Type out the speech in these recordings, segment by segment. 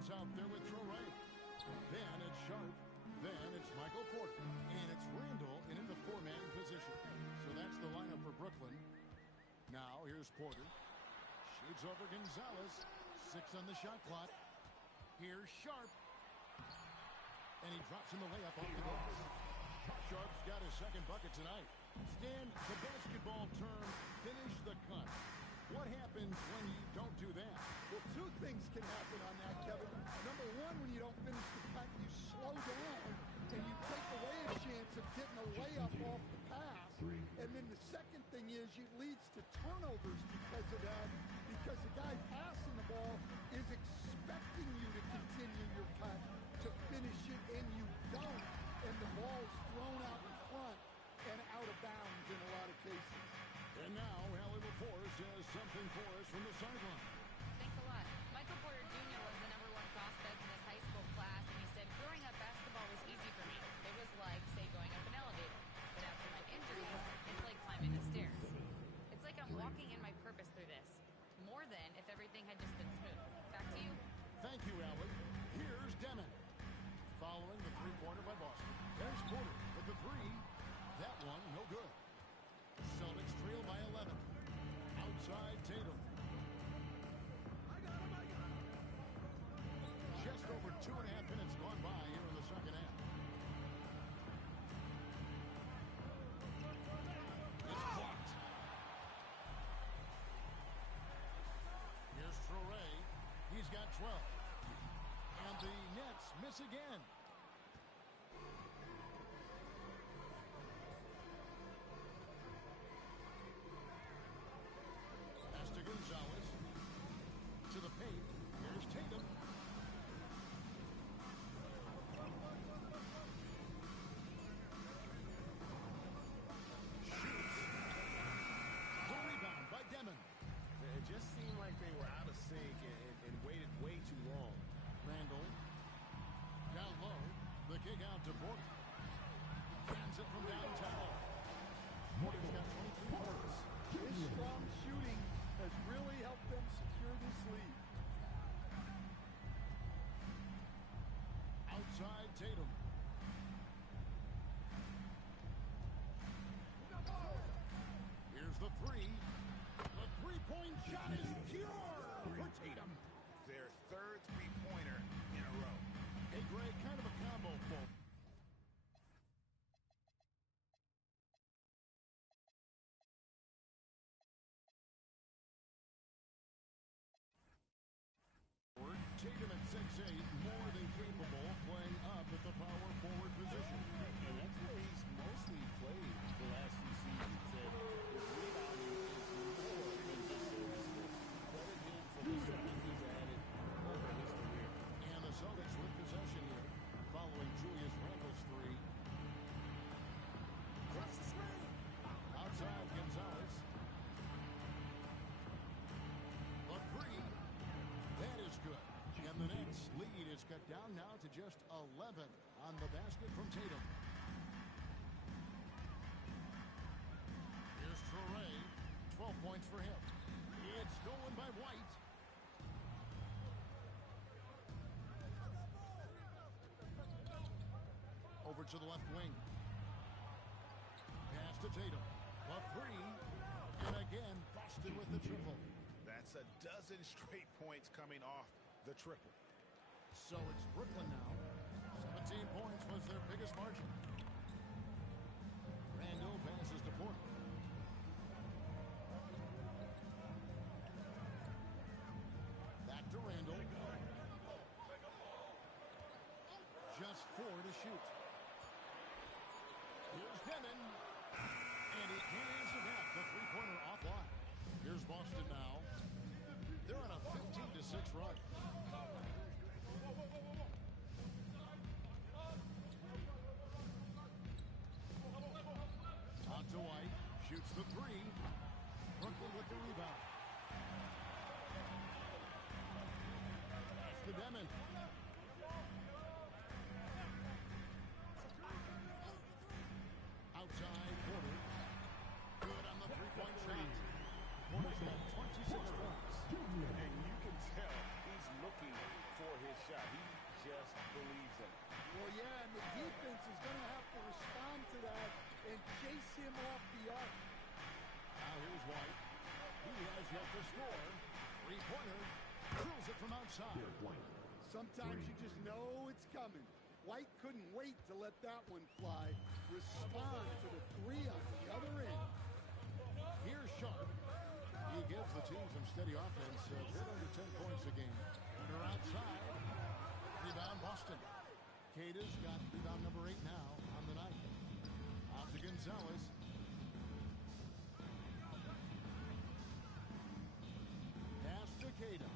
Evans out there with Traore. Then it's Sharp. Then it's Michael Porter. And it's Randall in the four-man position. So that's the lineup for Brooklyn. Now here's Porter. Shoots over Gonzalez. 6 on the shot clock. Here's Sharp. And he drops in the layup off the glass. Sharp's got his second bucket tonight. Stan, the basketball term, finish the cut. What happens when you don't do that? Well, two things can happen on that, Kevin. Number one, when you don't finish the cut, you slow down and you take away a chance of getting a layup off the pass. And then the second thing is it leads to turnovers because of that, because the guy passing the ball is expecting you to continue your cut to finish it, and you don't. And the ball's thrown out in front and out of bounds in a lot of cases. And now, Allie LaForce has something for us from the sideline. Thanks a lot. Michael Porter Jr. was the #1 prospect in his high school class, and he said, growing up, basketball was easy for me. It was like, say, going up an elevator. But after my injuries, it's like climbing the stairs. It's like I'm walking in my purpose through this. More than if everything had just been smooth. Back to you. Thank you, Allie. Here's Demon. Following the three-pointer by Boston. There's Porter with the three. That one, no good. Celtics trail by 11. Outside Tatum. Just over 2.5 minutes gone by here in the second half. It's blocked. Here's Traore. He's got 12. And the Nets miss again. Pass to Gonzalez. To the paint. Here's Tatum. Shoots. The rebound by Demon. It just seemed like they were out of sync and waited way too long. Randall. Down low. The kick out to Porter. Cans it from downtown. Porter's got 23 points. His strong shooting has really helped them secure this lead. Outside Tatum. Here's the three. The three-point shot is pure for Tatum. Their third three-pointer in a row. Hey, Greg, kind of a combo for Tatum at 6'8", more than capable of playing up at the power forward position. And that's where he's mostly played the last few seasons. And his rebounding is more than just serviceable. Credit him for the something he's added over his career. And the Celtics with possession here, following Julius Randle's three. Cross the screen. Outside Gonzalez. The three. That is good. And the Nets lead is cut down now to just 11 on the basket from Tatum. Here's Traore. 12 points for him. It's stolen by White. Over to the left wing. Pass to Tatum. The three. And again, Boston with the triple. That's a dozen straight points coming off the triple. So it's Brooklyn now. 17 points was their biggest margin. Randall passes to Porter. Back to Randall. Just 4 to shoot. Here's Demon. And he can't answer that. The three-pointer offline. Here's Boston now. They're on a 15-6 run. On to White. Shoots the three. Brooklyn with the rebound. Pass to Demon. Outside Porter. Good on the three-point shot. Porter's got 26 corner. Curls it from outside. Sometimes you just know it's coming. White couldn't wait to let that one fly. Respond to the three on the other end. Here's Sharp. He gives the team some steady offense. A bit under 10 points a game. Corner outside. Rebound Boston. Cada's got rebound number 8 now on the night. Out to Gonzalez. Pass to Cada.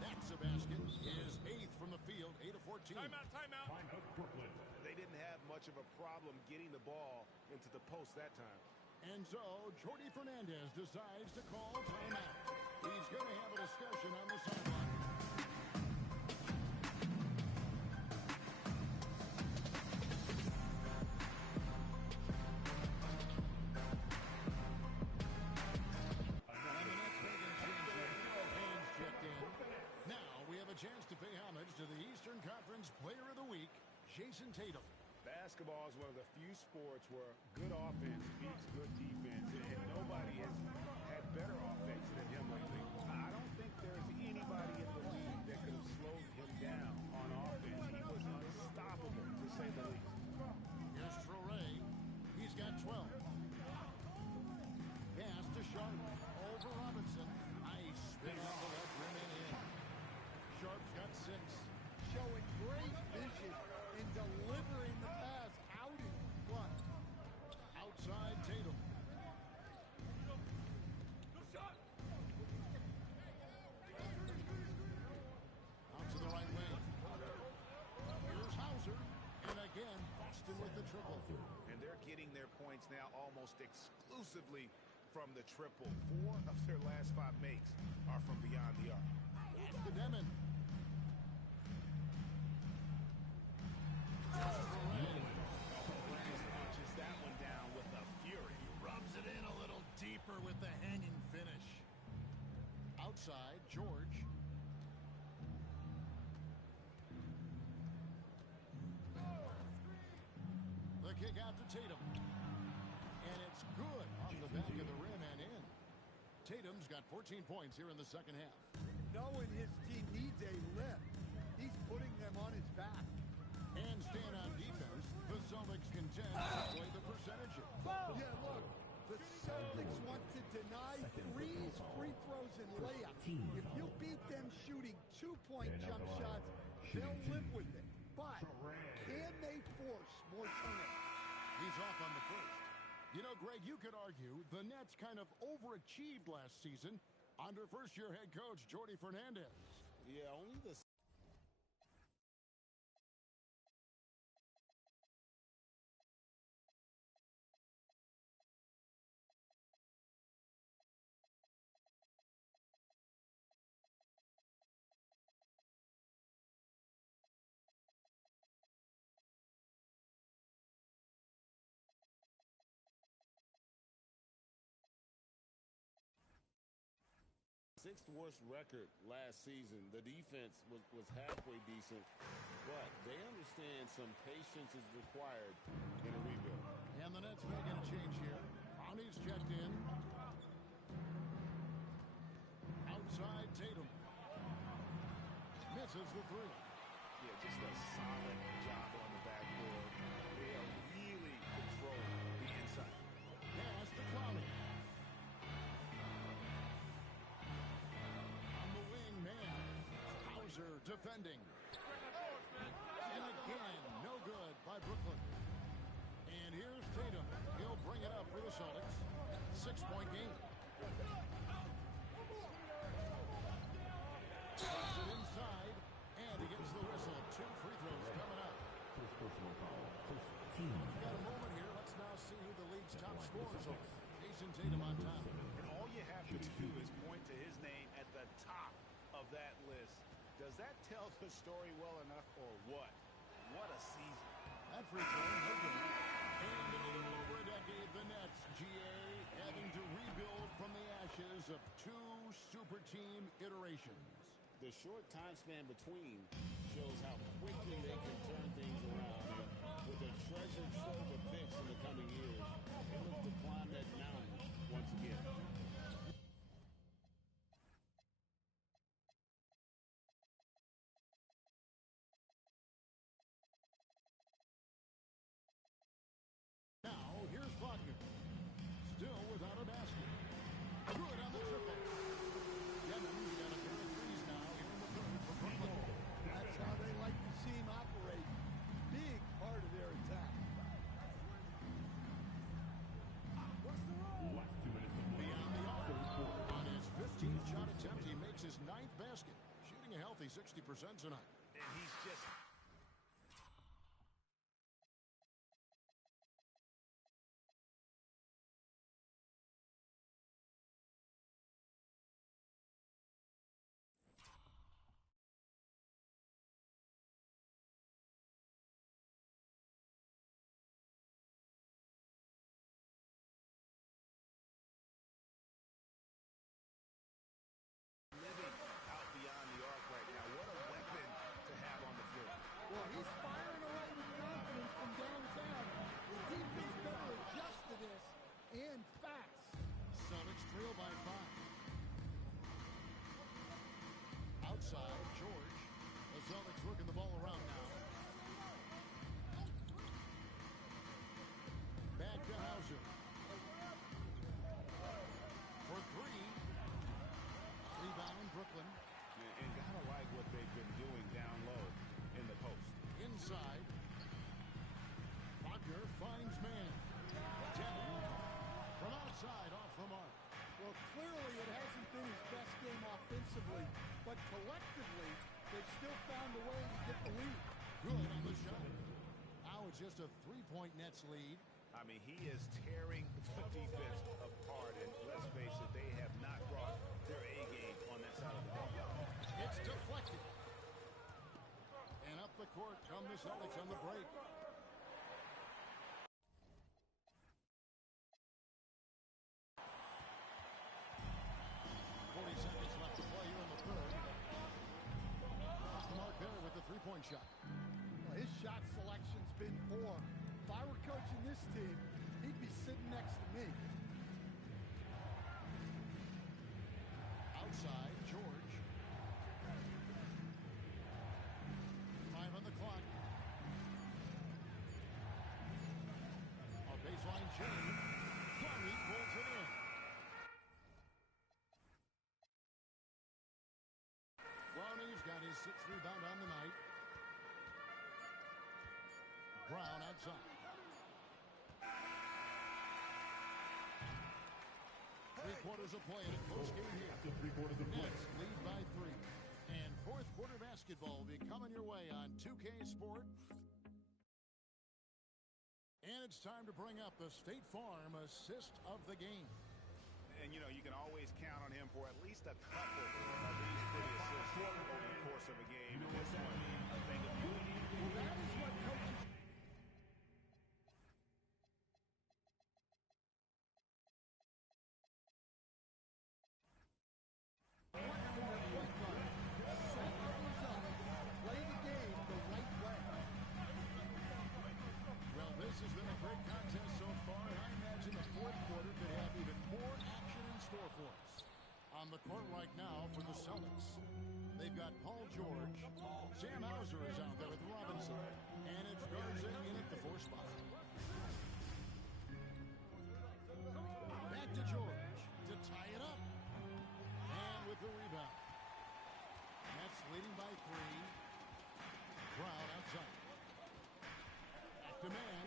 That's a basket. His 8th from the field. 8 of 14. Timeout. They didn't have much of a problem getting the ball into the post that time. And so, Jordy Fernandez decides to call timeout. He's going to have a discussion on the sideline. Chance to pay homage to the Eastern Conference Player of the Week, Jason Tatum. Basketball is one of the few sports where good offense beats good defense, and nobody has had better offense than him lately. I don't think there's anybody in the league that could have slowed him down on offense. He was unstoppable, to say the least. Here's Traore. He's got 12. Pass to Sharp. Over Robinson. Nice spin on the left rim and in. Sharp's got 6. Showing great vision in delivering the pass out in front. Outside Tatum. Out to the right wing. Here's Hauser. And again, Boston with the triple. And they're getting their points now almost exclusively from the triple. 4 of their last 5 makes are from beyond the arc. That's the Demon. Punches that one down with a fury. Rubs it in a little deeper with the hanging finish. Outside, George. The kick out to Tatum. And it's good off the back of the rim and in. Tatum's got 14 points here in the second half. Knowing his team needs a lift, he's putting them on his back. And staying on defense, the Celtics contend to play the percentages. Yeah, look, the Celtics want to deny threes, free throws, and layups. If you beat them shooting 2-point jump shots, they'll live with it. But can they force more turnovers? He's off on the first. You know, Greg, you could argue the Nets kind of overachieved last season under first-year head coach Jordy Fernandez. Yeah, only the sixth worst record last season. The defense was halfway decent, but they understand some patience is required in a rebuild. And the Nets making a change here. Brownie's checked in. Outside Tatum. Misses the three. Yeah, just a solid job on the backboard. They are really controlling the inside. Pass to Clowney. Defending. And again, no good by Brooklyn. And here's Tatum. He'll bring it up for the Celtics. 6-point game. Puts it inside, and he gets the whistle. 2 free throws coming up. We've got a moment here. Let's now see who the league's top scorers are. Jason Tatum on top. And all you have to do is point to his name at the top of that list. Does that tell the story well enough, or what? What a season. That free throw, no good. And in a little over a decade, the Nets, GA, having to rebuild from the ashes of 2 super team iterations. The short time span between shows how quickly they can turn things around. And with a treasure trove of picks in the coming years, they look to healthy 60% tonight. And he's just... living out beyond the arc right now. What a weapon to have on the floor. Well, he's firing away with confidence from downtown. The defense better adjust to this, and fast. Celtics trail by 5. Outside, George. The Celtics working the ball around now. Back to Hauser. For 3. Rebound, Brooklyn. And gotta like what they've been doing down low in the post. Inside. Wagner finds man. Denton from outside off the mark. Well, clearly it hasn't been his best game offensively, but collectively, they've still found a way to get the lead. Good on the shot. Now it's just a 3-point Nets lead. I mean, he is tearing the defense apart, and let's face it, they have not brought their A game on that side of the ball. It's deflected. And up the court come the Celtics on the break. 40 seconds left to play here in the third. Off the mark there with the three-point shot. Well, his shot selection's been poor. If I were coaching this team, he'd be sitting next to me. Outside, George. 5 on the clock. A baseline change. Curry pulls it in. Brownie's got his 6th rebound on the night. Brown outside. 3 quarters of play in a close game here. Nets lead by 3. And fourth quarter basketball will be coming your way on 2K Sport. And it's time to bring up the State Farm assist of the game. And, you know, you can always count on him for at least a couple of these pretty assists over the course of a game. And this one, a thing of beauty. Well, that is what coaches... Play the game the right way. Well, this has been a great contest so far, and I imagine the fourth quarter could have even more action in store for us. On the court right now for the Celtics, they've got Paul George. Sam Hauser is out there with Robinson. And it's Garza in at the 4 spot. Back to George to tie it up. And with the rebound. Nets leading by 3. Brown outside. Back to man.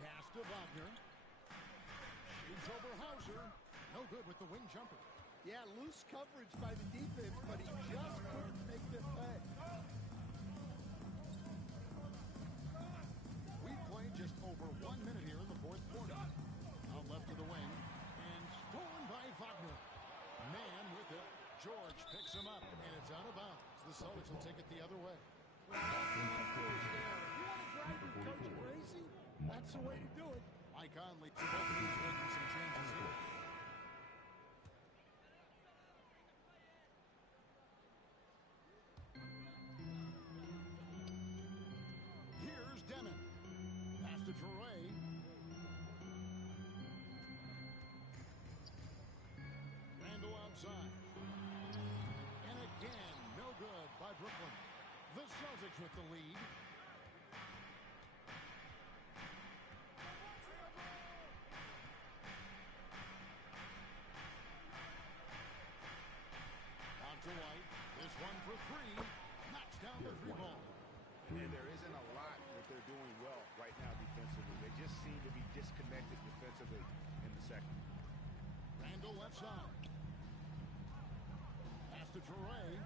Pass to Wagner. Shoots over Hauser. No good with the wing jumper. Yeah, loose coverage by the defense, but he just couldn't make them pay. We've played just over 1 minute here in the fourth quarter. Out left to the wing. And stolen by Wagner. Man with it. George picks him up, and it's out of bounds. The Celtics will take it the other way. Well, that's enough force there. You want to drive your coach crazy? That's the way to do it. Mike Conley, both of these making some changes here. Here's Demon. Pass to Drouet. Randall outside. And again, no good by Brooklyn. The Celtics with the lead. Out to White. This one for 3. Knocks down the 3-ball. And there isn't a lot that they're doing well right now defensively. They just seem to be disconnected defensively in the second. Randall left side. Torrey.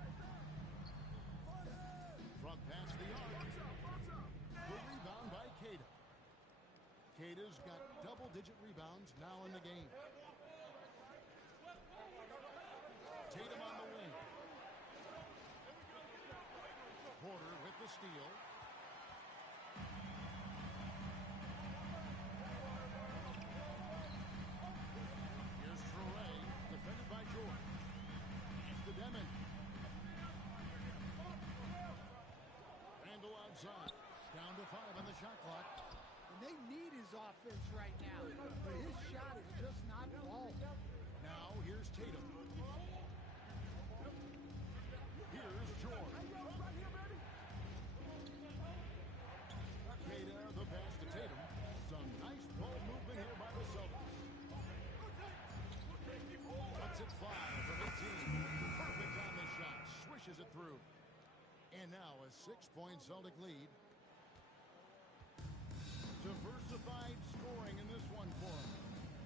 From past the arc. The rebound by Cada. Cada's got double-digit rebounds now in the game. Tatum on the wing. Porter with the steal. Here's Torrey, defended by George. It's the Demon. Randall outside. Down to 5 on the shot clock. And they need his offense right now. But his shot is just not falling. Now here's Tatum. Here's George. Cada, the pass to Tatum. Some nice ball movement here by the Celtics. Lets it fly from 18. Perfect on the shot. Swishes it through. And now a 6-point Celtic lead. Diversified scoring in this one for him.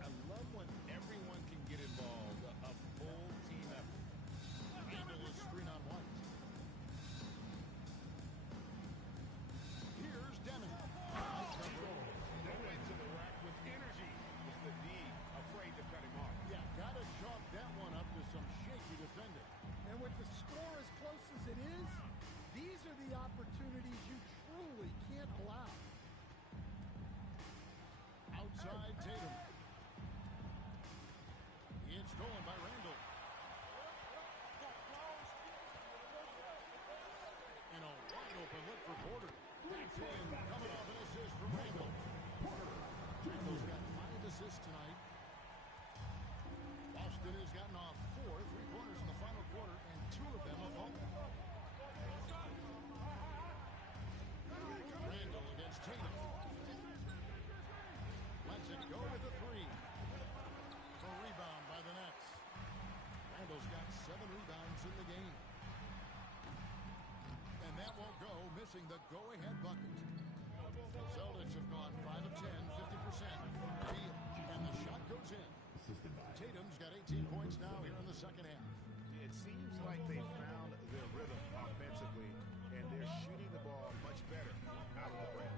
I love when everyone can get involved. A full team effort. Randall is screen on one. Here's Demon. Control. They went to the rack with energy. Is the D afraid to cut him off? Yeah, gotta chalk that one up to some shaky defending. And with the score as close as it is, these are the opportunities you truly can't allow. Outside Tatum. It's stolen by Randall. And a wide open look for Porter. Back in, coming off an assist from Randall. Randall's got 5 assists tonight. Boston has gotten off 4 3-pointers in the final quarter, and 2 of them have fallen. Randall against Tatum. Lets it go with a 3. A rebound by the Nets. Randall's got 7 rebounds in the game. And that won't go, missing the go-ahead bucket. The Celtics have gone 5 of 10, 50% from the field. And the shot goes in. Tatum's got 18 points now here in the second half. It seems like they found their rhythm offensively, and they're shooting the ball much better out of the break.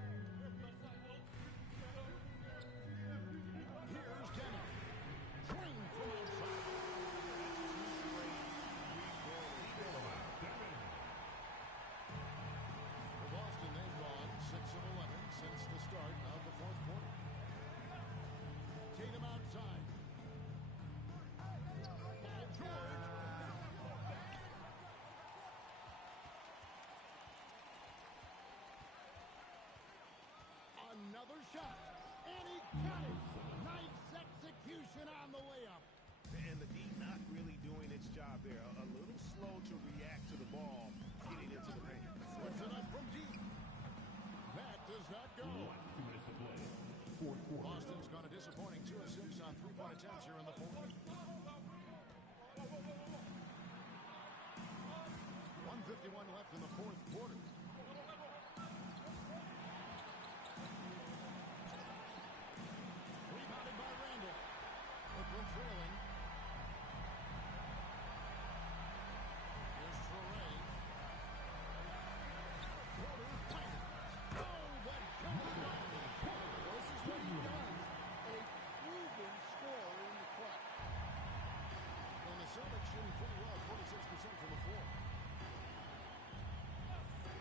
Here's Demon. Swing from outside. For Boston, they've gone 6 of 11 since the start of the fourth quarter. Tatum outside. Paul George. Another shot. And he got it. Nice execution on the layup. And the D not really doing its job there. A little slow to react to the ball getting into the paint. Puts it up from deep. That does not go. Boston's gone a disappointing 2 of 6 on 3-point attempts here in the fourth. 1:51 left in the fourth quarter. Rebounded by Randall. Brooklyn trailing. Here's Torrey. Porter fired. Oh, but covered by This is what he does. A proven scorer in the clutch. And the Celtics shooting pretty well, 46% from the floor.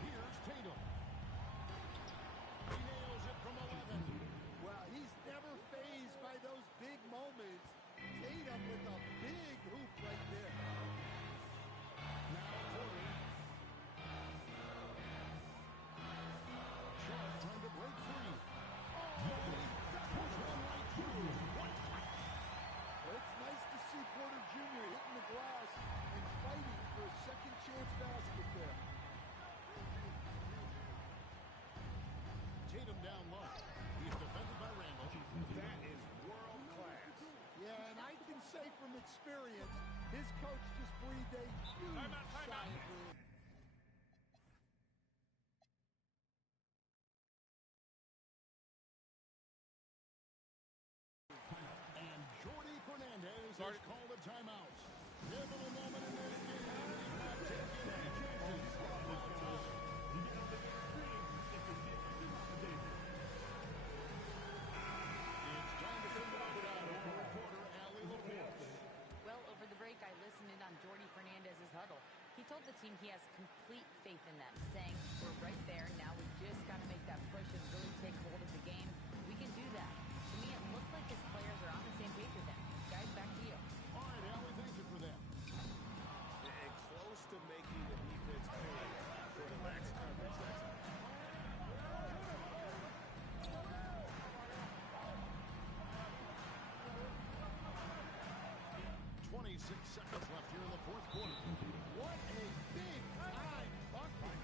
Here's Tatum. He nails it from 11. Well, he's never fazed by those big moments. Tatum with a big hoop right there. Now Porter. Sharp trying to break free. Oh, that was one right through. One touch. It's nice to see Porter Jr. hitting the glass and fighting for a second chance basket there. Tatum down low. He's defended by Randall. That is world class. Yeah, and I can say from experience, his coach just breathed a huge sigh of relief. And Jordy Fernandez has called a timeout. Pivotal moment in this game. told the team he has complete faith in them, saying, we're right there, now we just got to make that push and really take hold of the game. We can do that. To me, it looked like his players are on the same page with him. Guys, back to you. All right, Allie, thank you for that. And close to making the defense pay for the lax coverage. That's 26 seconds left here in the fourth quarter. What a big-time bucket.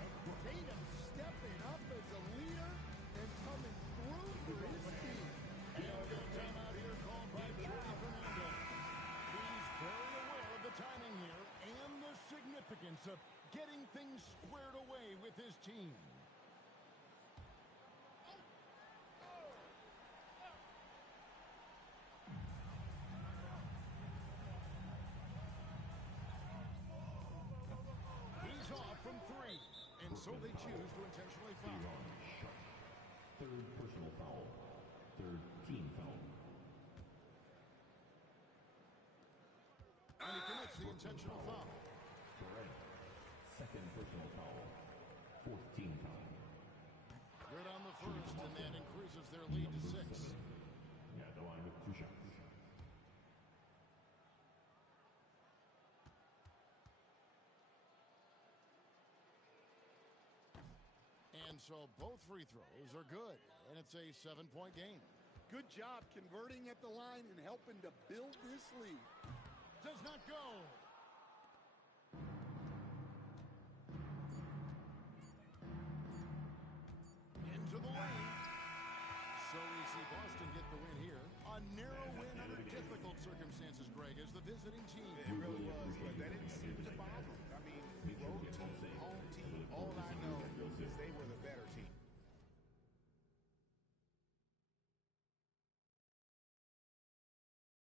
Tatum stepping up as a leader and coming through for his team. And a timeout here called by Jordy Fernando. He's very aware of the timing here and the significance of getting things squared away with his team. He's off from three, and so they choose to intentionally foul. Third personal foul. Third team foul. And he commits the intentional foul. Correct. Second personal foul. Fourth team foul. Good on the first, and that increases their lead to 6. Yeah, the line with 2 shots. And so both free throws are good, and it's a 7-point game. Good job converting at the line and helping to build this lead. Does not go. Into the lane. So we see Boston get the win here. A narrow win under difficult circumstances.